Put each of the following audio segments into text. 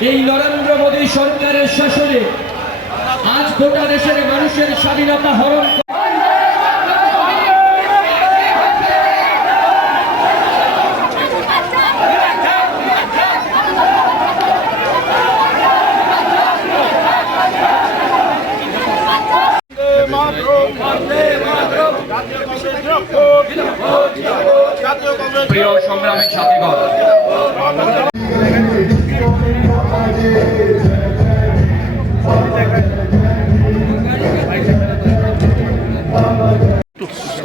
এই নরেন্দ্র মোদী সরকারের শাসনে আজ গোটা দেশের মানুষের স্বাধীনতা হরণ প্রিয় সংগ্রামী সাথীগণ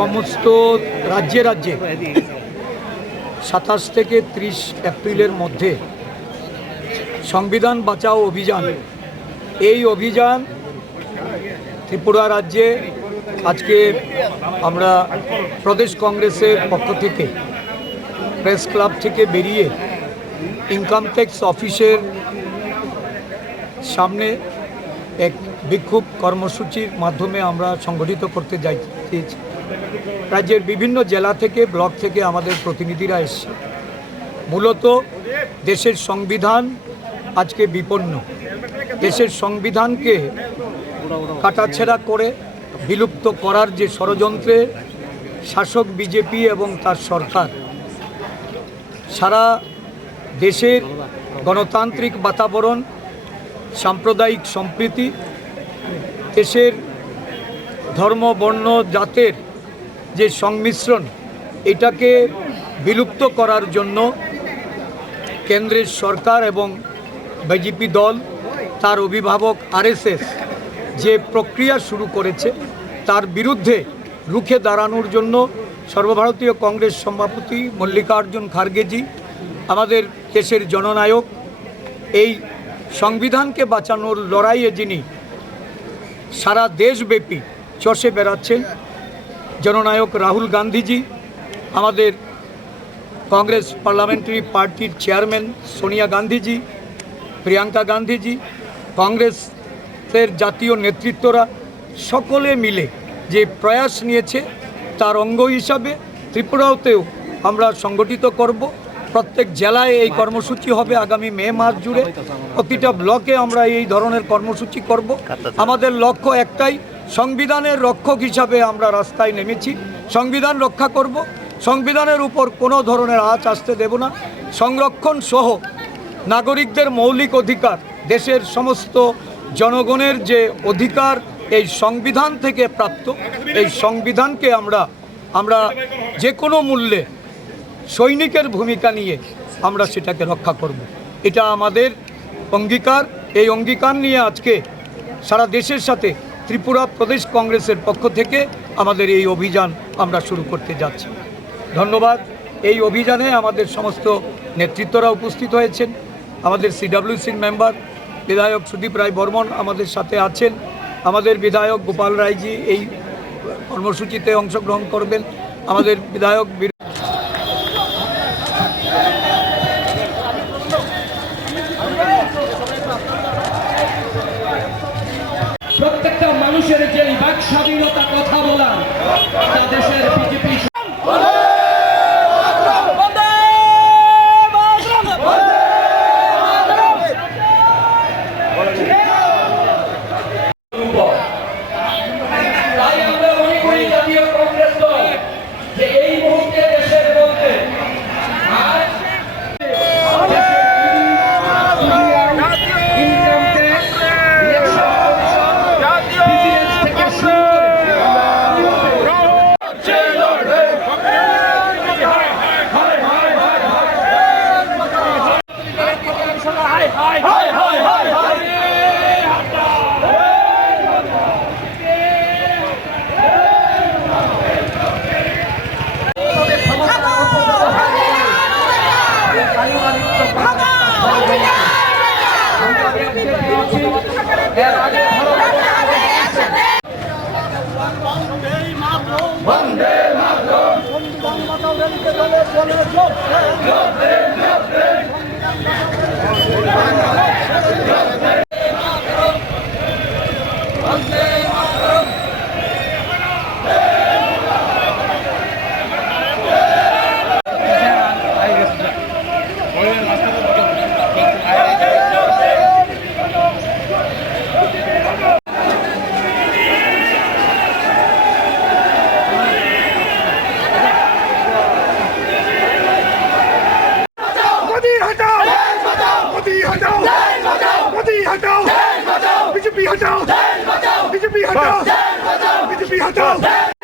সমস্ত রাজ্যে রাজ্যে সাতাশ থেকে ত্রিশ এপ্রিলের মধ্যে সংবিধান বাঁচাও অভিযান। এই অভিযান ত্রিপুরা রাজ্যে আজকে আমরা প্রদেশ কংগ্রেসের পক্ষ থেকে, প্রেস ক্লাব থেকে বেরিয়ে ইনকাম ট্যাক্স অফিসের সামনে এক বিক্ষোভ কর্মসূচির মাধ্যমে আমরা সংগঠিত করতে যাই চেয়েছি রাজ্যের বিভিন্ন জেলা থেকে, ব্লক থেকে আমাদের প্রতিনিধিরা এসছে। মূলত দেশের সংবিধান আজকে বিপন্ন। দেশের সংবিধানকে কাটাছেড়া করে বিলুপ্ত করার যে ষড়যন্ত্রে শাসক বিজেপি এবং তার সরকার সারা দেশের গণতান্ত্রিক বাতাবরণ, সাম্প্রদায়িক সম্প্রীতি, দেশের ধর্ম, বর্ণ, জাতের যে সংমিশ্রণ, এটাকে বিলুপ্ত করার জন্য কেন্দ্রের সরকার এবং বিজেপি দল, তার অভিভাবক আরএসএস যে প্রক্রিয়া শুরু করেছে, তার বিরুদ্ধে রুখে দাঁড়ানোর জন্য সর্বভারতীয় কংগ্রেস সভাপতি মল্লিকার্জুন খার্গেজি, আমাদের দেশের জননায়ক, এই সংবিধানকে বাঁচানোর লড়াইয়ে যিনি সারা দেশব্যাপী চষে বেড়াচ্ছেন জননায়ক রাহুল গান্ধীজি, আমাদের কংগ্রেস পার্লামেন্টারি পার্টির চেয়ারম্যান সোনিয়া গান্ধীজি, প্রিয়াঙ্কা গান্ধীজি, কংগ্রেসের জাতীয় নেতৃত্বরা সকলে মিলে যে প্রয়াস নিয়েছে তার অঙ্গ হিসাবে ত্রিপুরাতেও আমরা সংগঠিত করব। প্রত্যেক জেলায় এই কর্মসূচি হবে আগামী মে মাস জুড়ে। প্রতিটা ব্লকে আমরা এই ধরনের কর্মসূচি করব। আমাদের লক্ষ্য একটাই সংবিধানের রক্ষক হিসাবে আমরা রাস্তায় নেমেছি। সংবিধান রক্ষা করব। সংবিধানের উপর কোনো ধরনের আঁচ আসতে দেব না। সংরক্ষণ সহ নাগরিকদের মৌলিক অধিকার, দেশের সমস্ত জনগণের যে অধিকার, এই সংবিধান থেকে প্রাপ্ত। এই সংবিধানকে আমরা আমরা যে কোনো মূল্যে সৈনিকের ভূমিকা নিয়ে আমরা সেটাকে রক্ষা করব। এটা আমাদের অঙ্গীকার। এই অঙ্গীকার নিয়ে আজকে সারা দেশের সাথে ত্রিপুরা প্রদেশ কংগ্রেসের পক্ষ থেকে আমাদের এই অভিযান আমরা শুরু করতে যাচ্ছি। ধন্যবাদ। এই অভিযানে আমাদের সমস্ত নেতৃত্বরা উপস্থিত হয়েছেন। আমাদের সিডাব্লিউসির মেম্বার বিধায়ক সুদীপ রায় বর্মন আমাদের সাথে আছেন। আমাদের বিধায়ক গোপাল রায়জি এই কর্মসূচিতে অংশগ্রহণ করবেন। আমাদের বিধায়ক Yeah. বিজেপি হটাও হ্যাঁ।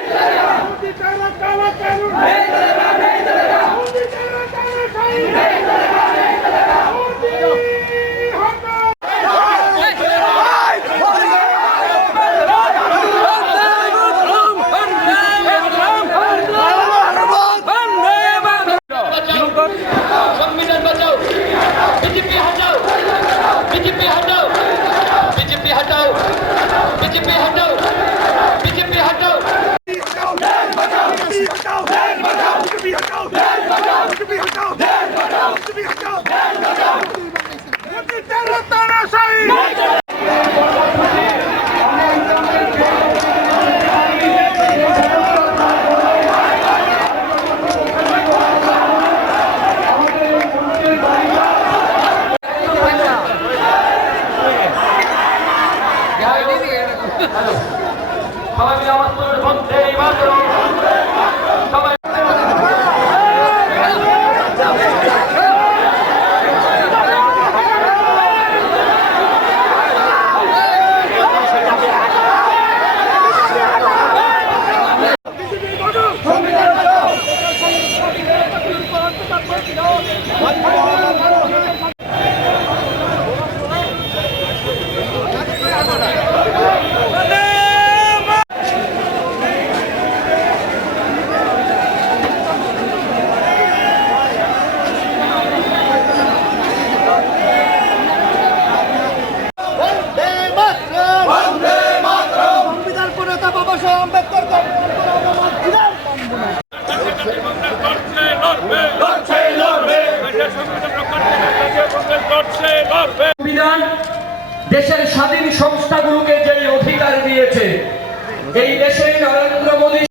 এই দেশে নরেন্দ্র মোদী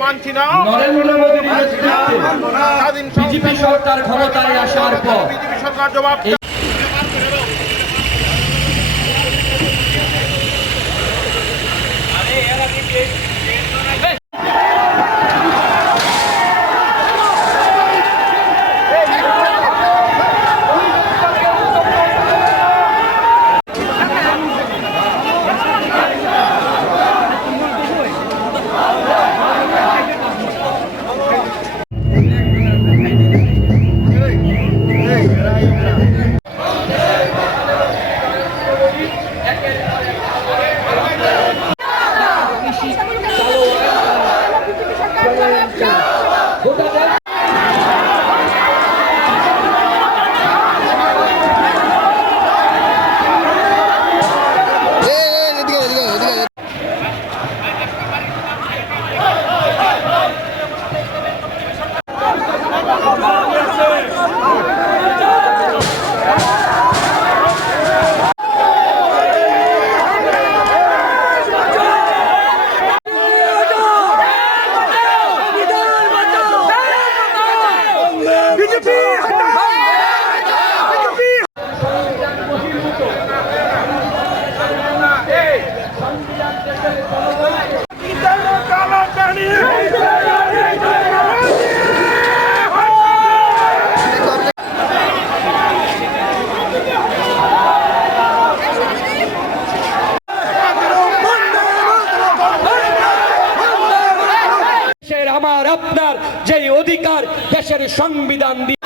মানছি না নরেন্দ্র মোদী স্বাধীন বিজেপি সরকার ক্ষমতায় আসার পর বিজেপি সরকার জবাব আপনার যেই অধিকার দেশের সংবিধান দিয়ে